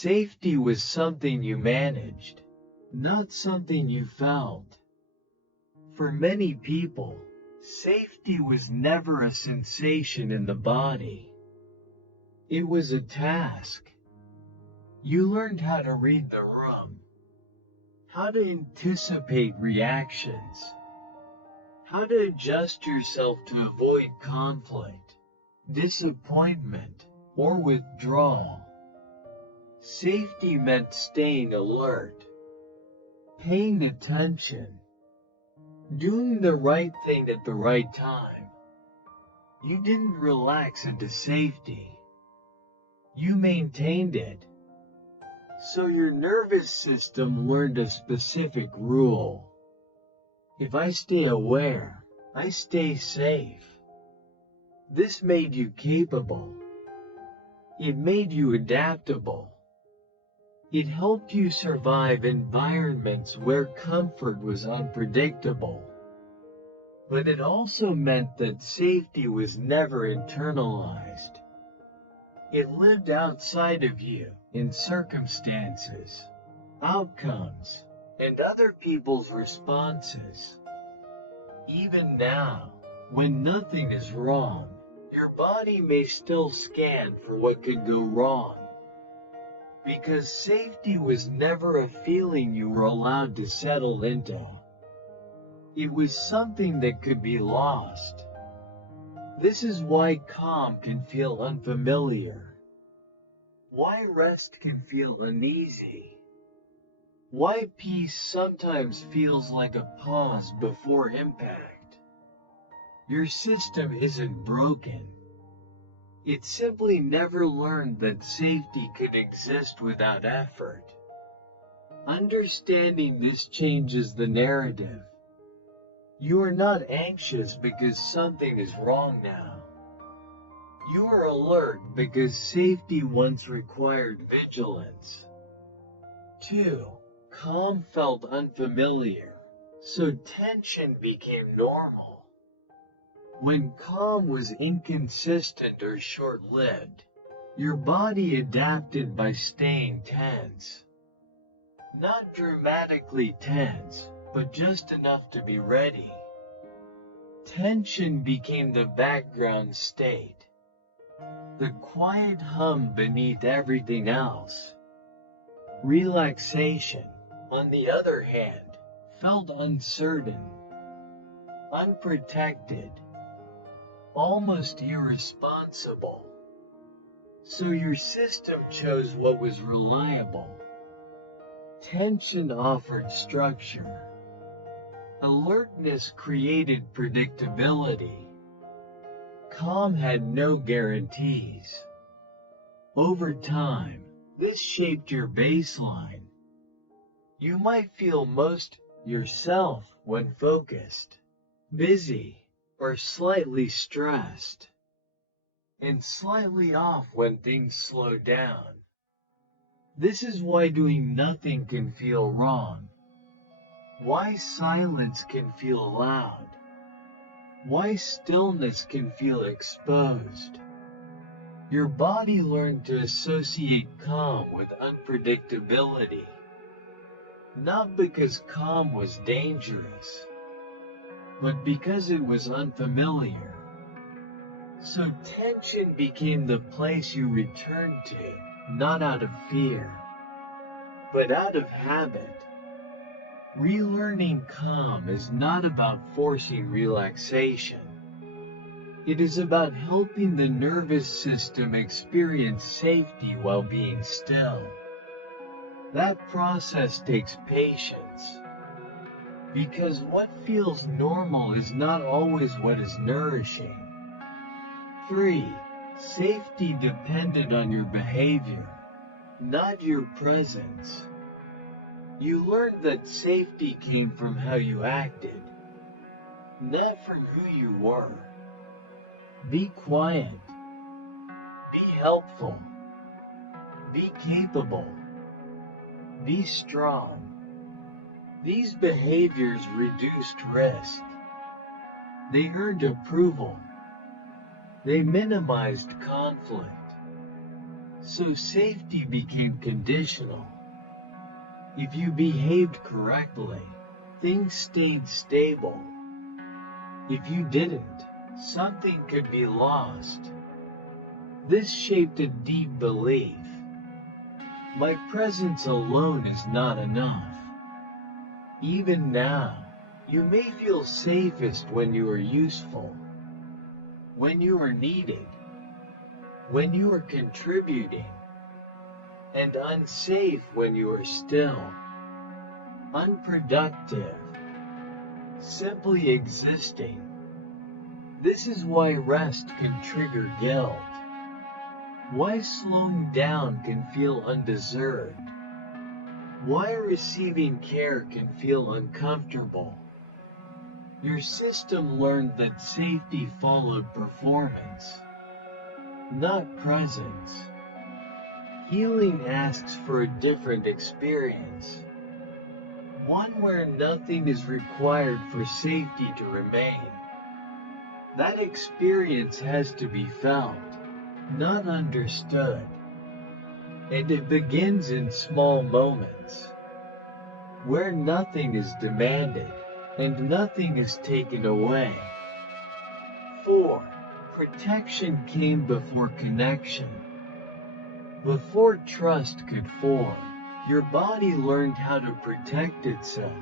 Safety was something you managed, not something you felt. For many people, safety was never a sensation in the body. It was a task. You learned how to read the room, how to anticipate reactions, how to adjust yourself to avoid conflict, disappointment, or withdrawal. Safety meant staying alert, paying attention, doing the right thing at the right time. You didn't relax into safety. You maintained it. So your nervous system learned a specific rule. If I stay aware, I stay safe. This made you capable. It made you adaptable. It helped you survive environments where comfort was unpredictable. But it also meant that safety was never internalized. It lived outside of you in circumstances, outcomes, and other people's responses. Even now, when nothing is wrong, your body may still scan for what could go wrong. Because safety was never a feeling you were allowed to settle into. It was something that could be lost. This is why calm can feel unfamiliar. Why rest can feel uneasy. Why peace sometimes feels like a pause before impact. Your system isn't broken. It simply never learned that safety could exist without effort. Understanding this changes the narrative. You are not anxious because something is wrong now. You are alert because safety once required vigilance. 2. Calm felt unfamiliar, so tension became normal. When calm was inconsistent or short-lived, your body adapted by staying tense. Not dramatically tense, but just enough to be ready. Tension became the background state, the quiet hum beneath everything else. Relaxation, on the other hand, felt uncertain, unprotected, almost irresponsible. So your system chose what was reliable. Tension offered structure. Alertness created predictability. Calm had no guarantees. Over time, this shaped your baseline. You might feel most yourself when focused, busy, or slightly stressed, and slightly off when things slow down. This is why doing nothing can feel wrong. Why silence can feel loud. Why stillness can feel exposed. Your body learned to associate calm with unpredictability. Not because calm was dangerous, but because it was unfamiliar. So tension became the place you returned to, not out of fear, but out of habit. Relearning calm is not about forcing relaxation. It is about helping the nervous system experience safety while being still. That process takes patience, because what feels normal is not always what is nourishing. 3. Safety depended on your behavior, not your presence. You learned that safety came from how you acted, not from who you were. Be quiet. Be helpful. Be capable. Be strong. These behaviors reduced risk. They earned approval. They minimized conflict. So safety became conditional. If you behaved correctly, things stayed stable. If you didn't, something could be lost. This shaped a deep belief. My presence alone is not enough. Even now, you may feel safest when you are useful, when you are needed, when you are contributing, and unsafe when you are still, unproductive, simply existing. This is why rest can trigger guilt, why slowing down can feel undeserved, why receiving care can feel uncomfortable. Your system learned that safety followed performance, not presence. Healing asks for a different experience, one where nothing is required for safety to remain. That experience has to be felt, not understood. And it begins in small moments, where nothing is demanded and nothing is taken away. 4. Protection came before connection. Before trust could form, your body learned how to protect itself.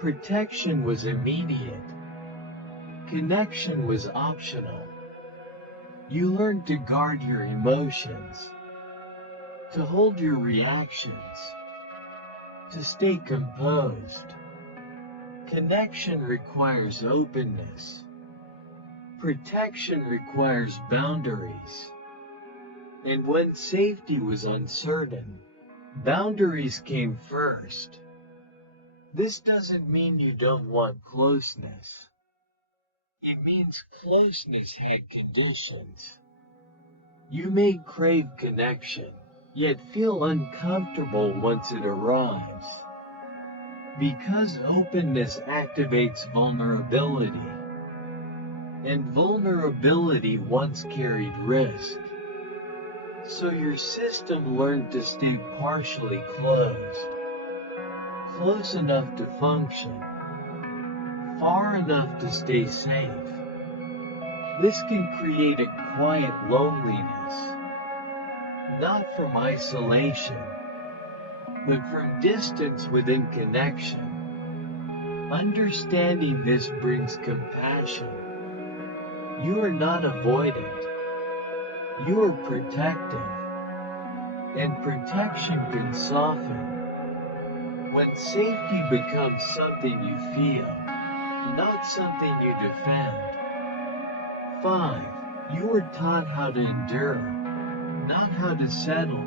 Protection was immediate. Connection was optional. You learned to guard your emotions, to hold your reactions, to stay composed. Connection requires openness. Protection requires boundaries. And when safety was uncertain, boundaries came first. This doesn't mean you don't want closeness. It means closeness had conditions. You may crave connection, yet feel uncomfortable once it arrives. Because openness activates vulnerability, and vulnerability once carried risk. So your system learned to stay partially closed, close enough to function, far enough to stay safe. This can create a quiet loneliness, not from isolation, but from distance within connection. Understanding this brings compassion. You are not avoidant. You are protecting. And protection can soften. When safety becomes something you feel, not something you defend. 5. You were taught how to endure, not how to settle.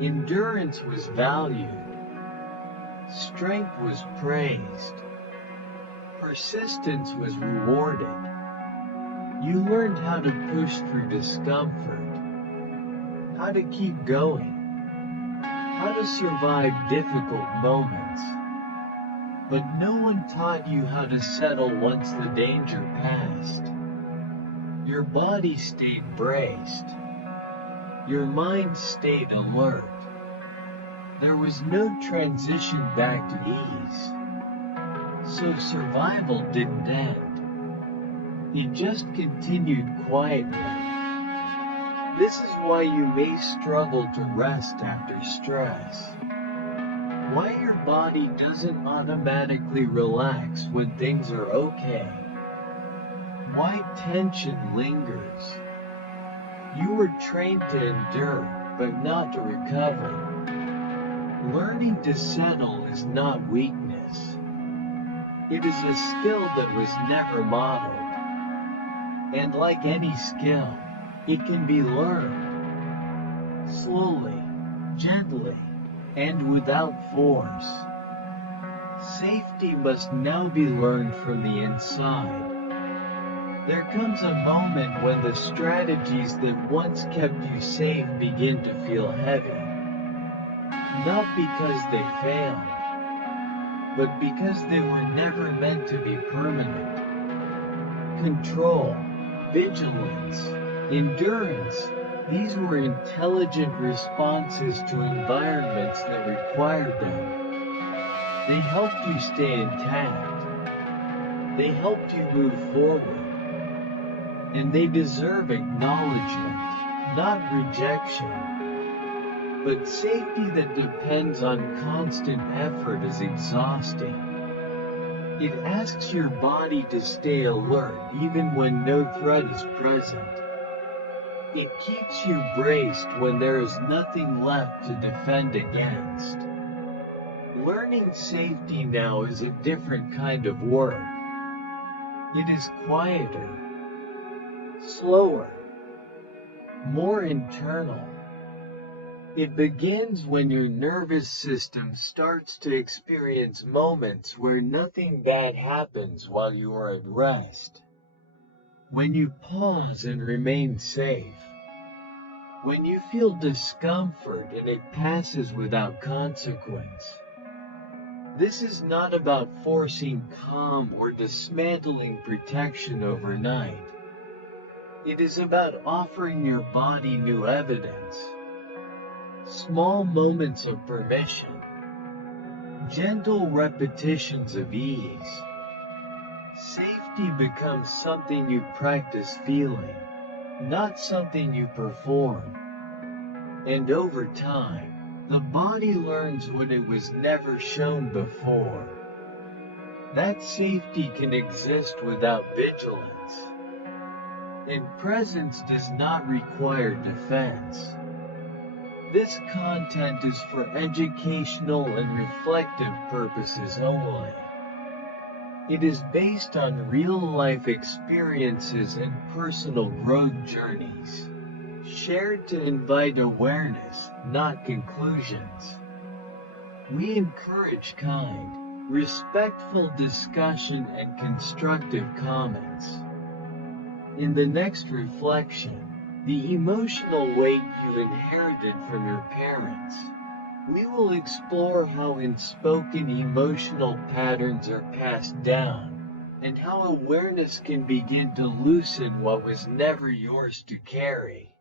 Endurance was valued. Strength was praised. Persistence was rewarded. You learned how to push through discomfort, how to keep going, how to survive difficult moments. But no one taught you how to settle once the danger passed. Your body stayed braced. Your mind stayed alert. There was no transition back to ease. So survival didn't end. It just continued quietly. This is why you may struggle to rest after stress. Why your body doesn't automatically relax when things are okay. Why tension lingers. You were trained to endure, but not to recover. Learning to settle is not weakness. It is a skill that was never modeled. And like any skill, it can be learned. Slowly, gently, and without force. Safety must now be learned from the inside. There comes a moment when the strategies that once kept you safe begin to feel heavy. Not because they failed, but because they were never meant to be permanent. Control, vigilance, endurance, These were intelligent responses to environments that required them. They helped you stay intact. They helped you move forward. And they deserve acknowledgement, not rejection. But safety that depends on constant effort is exhausting. It asks your body to stay alert even when no threat is present. It keeps you braced when there is nothing left to defend against. Learning safety now is a different kind of work. It is quieter, slower, more internal. It begins when your nervous system starts to experience moments where nothing bad happens while you are at rest. When you pause and remain safe. When you feel discomfort and it passes without consequence. This is not about forcing calm or dismantling protection overnight. It is about offering your body new evidence. Small moments of permission. Gentle repetitions of ease. Safety becomes something you practice feeling, not something you perform. And over time, the body learns what it was never shown before. That safety can exist without vigilance. And presence does not require defense. This content is for educational and reflective purposes only. It is based on real-life experiences and personal growth journeys, shared to invite awareness, not conclusions. We encourage kind, respectful discussion and constructive comments. In the next reflection, the emotional weight you inherited from your parents, we will explore how unspoken emotional patterns are passed down, and how awareness can begin to loosen what was never yours to carry.